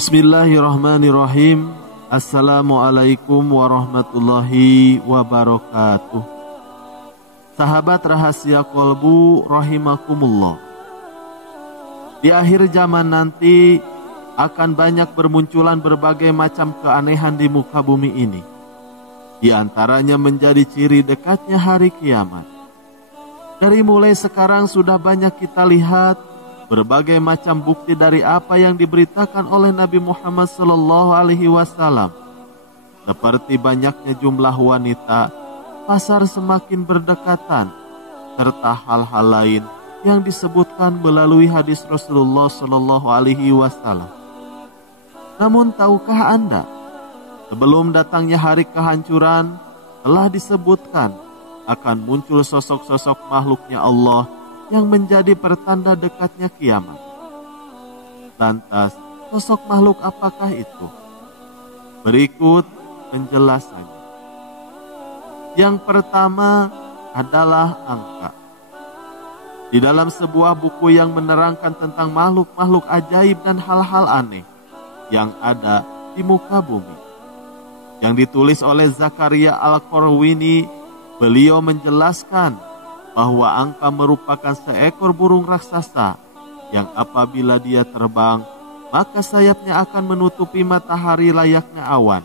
Bismillahirrahmanirrahim. Assalamualaikum warahmatullahi wabarakatuh. Sahabat rahasia kolbu rahimakumullah. Di akhir zaman nanti akan banyak bermunculan berbagai macam keanehan di muka bumi ini. Di antaranya menjadi ciri dekatnya hari kiamat. Dari mulai sekarang sudah banyak kita lihat berbagai macam bukti dari apa yang diberitakan oleh Nabi Muhammad SAW. Seperti banyaknya jumlah wanita, pasar semakin berdekatan, serta hal-hal lain yang disebutkan melalui hadis Rasulullah SAW. Namun tahukah Anda, sebelum datangnya hari kehancuran, telah disebutkan akan muncul sosok-sosok makhluknya Allah yang menjadi pertanda dekatnya kiamat. Lantas, sosok makhluk apakah itu? Berikut penjelasannya. Yang pertama adalah angka. Di dalam sebuah buku yang menerangkan tentang makhluk-makhluk ajaib dan hal-hal aneh yang ada di muka bumi, yang ditulis oleh Zakaria Al-Qarwini, beliau menjelaskan bahwa angka merupakan seekor burung raksasa yang apabila dia terbang, maka sayapnya akan menutupi matahari layaknya awan.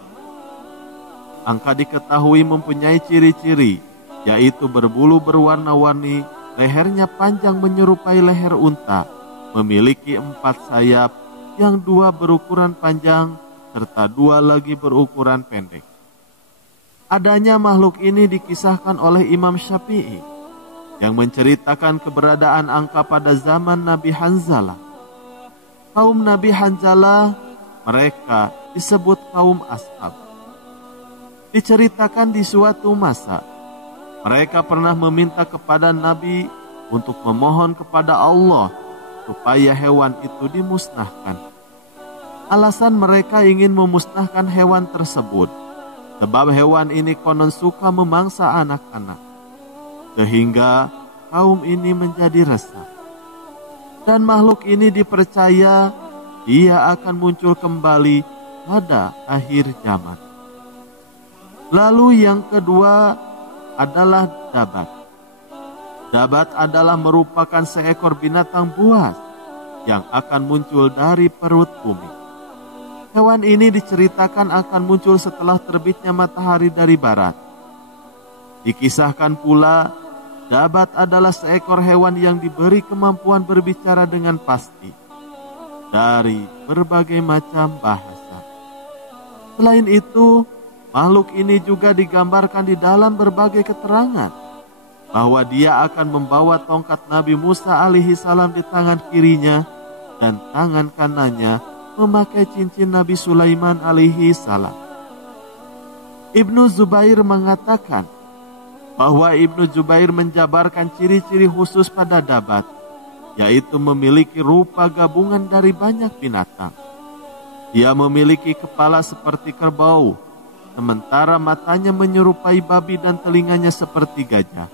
Angka diketahui mempunyai ciri-ciri, yaitu berbulu berwarna-warni, lehernya panjang menyerupai leher unta, memiliki 4 sayap, yang 2 berukuran panjang, serta 2 lagi berukuran pendek. Adanya makhluk ini dikisahkan oleh Imam Syafi'i, yang menceritakan keberadaan angka pada zaman Nabi Hanzalah. Kaum Nabi Hanzalah, mereka disebut kaum ashab. Diceritakan di suatu masa, mereka pernah meminta kepada Nabi untuk memohon kepada Allah supaya hewan itu dimusnahkan. Alasan mereka ingin memusnahkan hewan tersebut, sebab hewan ini konon suka memangsa anak-anak. Sehingga kaum ini menjadi resah. Dan makhluk ini dipercaya dia akan muncul kembali pada akhir zaman. Lalu yang kedua adalah dabat. Dabat adalah merupakan seekor binatang buas yang akan muncul dari perut bumi. Hewan ini diceritakan akan muncul setelah terbitnya matahari dari barat. Dikisahkan pula, dabat adalah seekor hewan yang diberi kemampuan berbicara dengan pasti dari berbagai macam bahasa. Selain itu, makhluk ini juga digambarkan di dalam berbagai keterangan bahwa dia akan membawa tongkat Nabi Musa alaihi salam di tangan kirinya dan tangan kanannya memakai cincin Nabi Sulaiman alaihi salam. Ibnu Zubair mengatakan bahwa Ibnu Zubair menjabarkan ciri-ciri khusus pada dabat, yaitu memiliki rupa gabungan dari banyak binatang. Dia memiliki kepala seperti kerbau, sementara matanya menyerupai babi dan telinganya seperti gajah.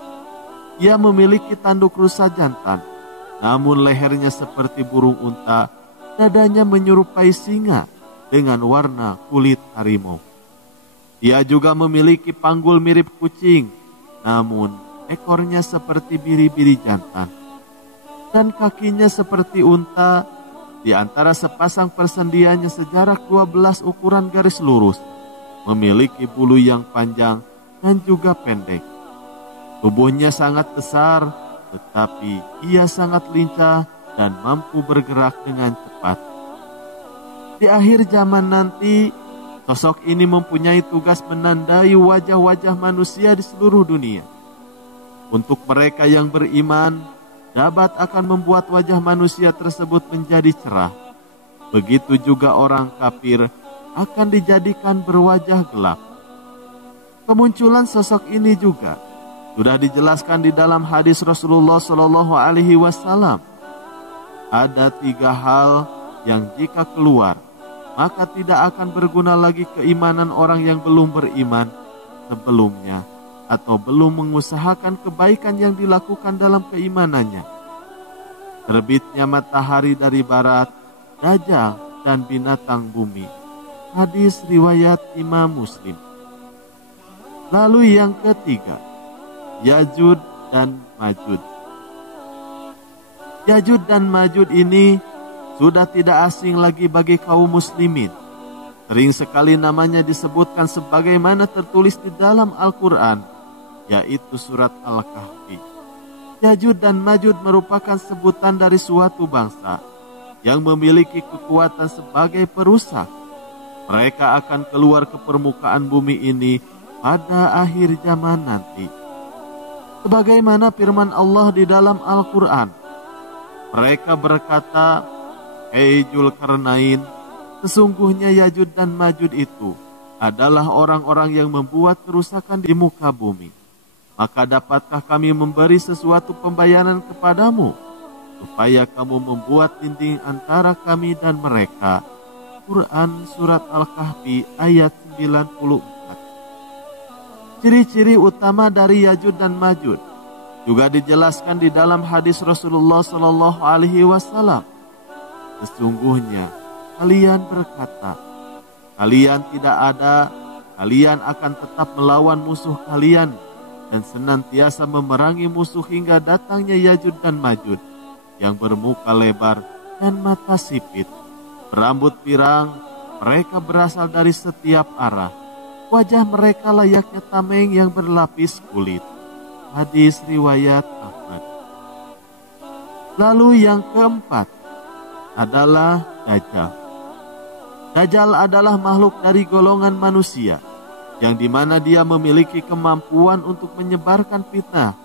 Dia memiliki tanduk rusa jantan, namun lehernya seperti burung unta, dadanya menyerupai singa dengan warna kulit harimau. Dia juga memiliki panggul mirip kucing, namun ekornya seperti biri-biri jantan, dan kakinya seperti unta. Di antara sepasang persendiannya sejarak 12 ukuran garis lurus, memiliki bulu yang panjang dan juga pendek. Tubuhnya sangat besar, tetapi ia sangat lincah dan mampu bergerak dengan cepat. Di akhir zaman nanti, sosok ini mempunyai tugas menandai wajah-wajah manusia di seluruh dunia. Untuk mereka yang beriman, dabat akan membuat wajah manusia tersebut menjadi cerah. Begitu juga orang kafir akan dijadikan berwajah gelap. Kemunculan sosok ini juga sudah dijelaskan di dalam hadis Rasulullah SAW. Ada 3 hal yang jika keluar, maka tidak akan berguna lagi keimanan orang yang belum beriman sebelumnya atau belum mengusahakan kebaikan yang dilakukan dalam keimanannya. Terbitnya matahari dari barat, Dajjal dan binatang bumi. Hadis riwayat Imam Muslim. Lalu yang ketiga, Yajud dan Majud. Yajud dan Majud ini sudah tidak asing lagi bagi kaum muslimin. Sering sekali namanya disebutkan sebagaimana tertulis di dalam Al-Quran, yaitu surat Al-Kahfi. Yajud dan Majud merupakan sebutan dari suatu bangsa yang memiliki kekuatan sebagai perusak. Mereka akan keluar ke permukaan bumi ini pada akhir zaman nanti. Sebagaimana firman Allah di dalam Al-Quran, mereka berkata, "Hei Dzulkarnain, sesungguhnya Yajud dan Majud itu adalah orang-orang yang membuat kerusakan di muka bumi. Maka dapatkah kami memberi sesuatu pembayaran kepadamu, supaya kamu membuat dinding antara kami dan mereka?" Quran Surat Al-Kahfi ayat 94. Ciri-ciri utama dari Yajud dan Majud juga dijelaskan di dalam hadis Rasulullah Shallallahu Alaihi Wasallam. Sesungguhnya kalian berkata, kalian tidak ada, kalian akan tetap melawan musuh kalian dan senantiasa memerangi musuh hingga datangnya Yajud dan Majud yang bermuka lebar dan mata sipit, berambut pirang. Mereka berasal dari setiap arah. Wajah mereka layaknya tameng yang berlapis kulit. Hadis riwayat Ahmad. Lalu yang keempat adalah Dajjal. Dajjal adalah makhluk dari golongan manusia, yang dimana dia memiliki kemampuan untuk menyebarkan fitnah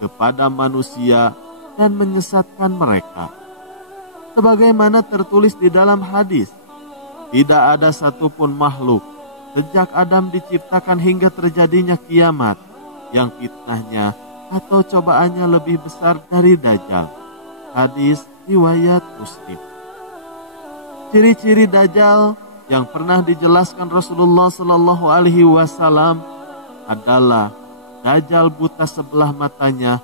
kepada manusia dan menyesatkan mereka. Sebagaimana tertulis di dalam hadis, tidak ada satupun makhluk sejak Adam diciptakan hingga terjadinya kiamat yang fitnahnya atau cobaannya lebih besar dari Dajjal. Hadis riwayat Muslim. Ciri-ciri Dajjal yang pernah dijelaskan Rasulullah Shallallahu Alaihi Wasallam adalah Dajjal buta sebelah matanya,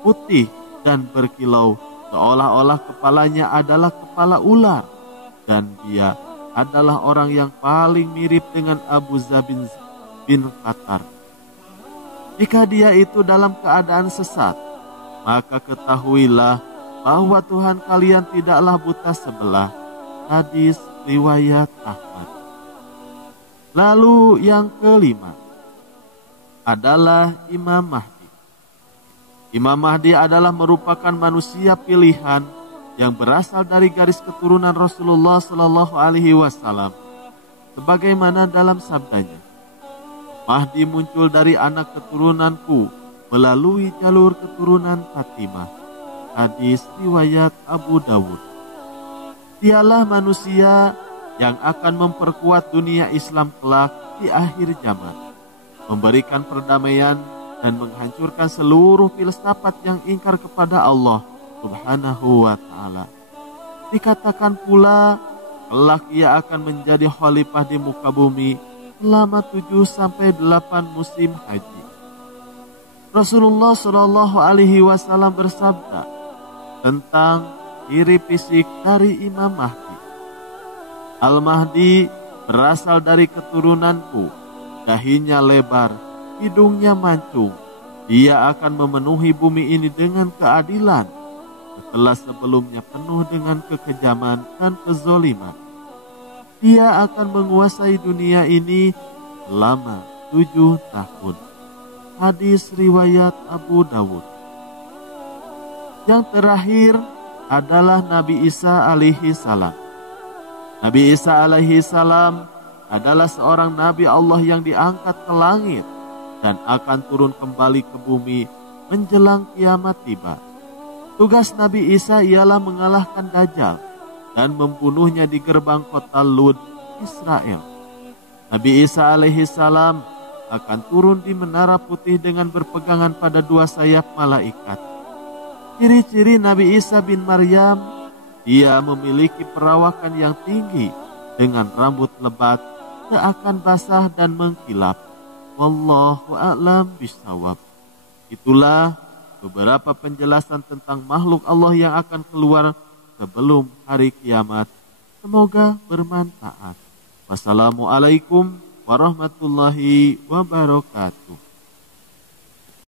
putih dan berkilau, seolah-olah kepalanya adalah kepala ular, dan dia adalah orang yang paling mirip dengan Abu Zabin bin Qatar. Jika dia itu dalam keadaan sesat, maka ketahuilah bahwa Tuhan kalian tidaklah buta sebelah. Hadis riwayat Ahmad. Lalu yang kelima adalah Imam Mahdi. Imam Mahdi adalah merupakan manusia pilihan yang berasal dari garis keturunan Rasulullah Shallallahu Alaihi Wasallam, sebagaimana dalam sabdanya, Mahdi muncul dari anak keturunanku melalui jalur keturunan Fatimah. Hadis riwayat Abu Dawud. Dialah manusia yang akan memperkuat dunia Islam kelak di akhir zaman, memberikan perdamaian dan menghancurkan seluruh filsafat yang ingkar kepada Allah Subhanahu wa ta'ala. Dikatakan pula, kelak ia akan menjadi khalifah di muka bumi selama 7-8 musim haji. Rasulullah Shallallahu Alaihi Wasallam bersabda tentang ciri fisik dari Imam Mahdi. Al-Mahdi berasal dari keturunanku, dahinya lebar, hidungnya mancung. Dia akan memenuhi bumi ini dengan keadilan, setelah sebelumnya penuh dengan kekejaman dan kezoliman. Dia akan menguasai dunia ini selama 7 tahun. Hadis riwayat Abu Dawud. Yang terakhir adalah Nabi Isa alaihi salam. Nabi Isa alaihi salam adalah seorang Nabi Allah yang diangkat ke langit dan akan turun kembali ke bumi menjelang kiamat tiba. Tugas Nabi Isa ialah mengalahkan Dajjal dan membunuhnya di gerbang kota Lud, Israel. Nabi Isa alaihi salam akan turun di menara putih dengan berpegangan pada 2 sayap malaikat. Ciri-ciri Nabi Isa bin Maryam, dia memiliki perawakan yang tinggi dengan rambut lebat, seakan basah dan mengkilap. Wallahu a'lam bishawab. Itulah beberapa penjelasan tentang makhluk Allah yang akan keluar sebelum hari kiamat. Semoga bermanfaat. Wassalamualaikum warahmatullahi wabarakatuh.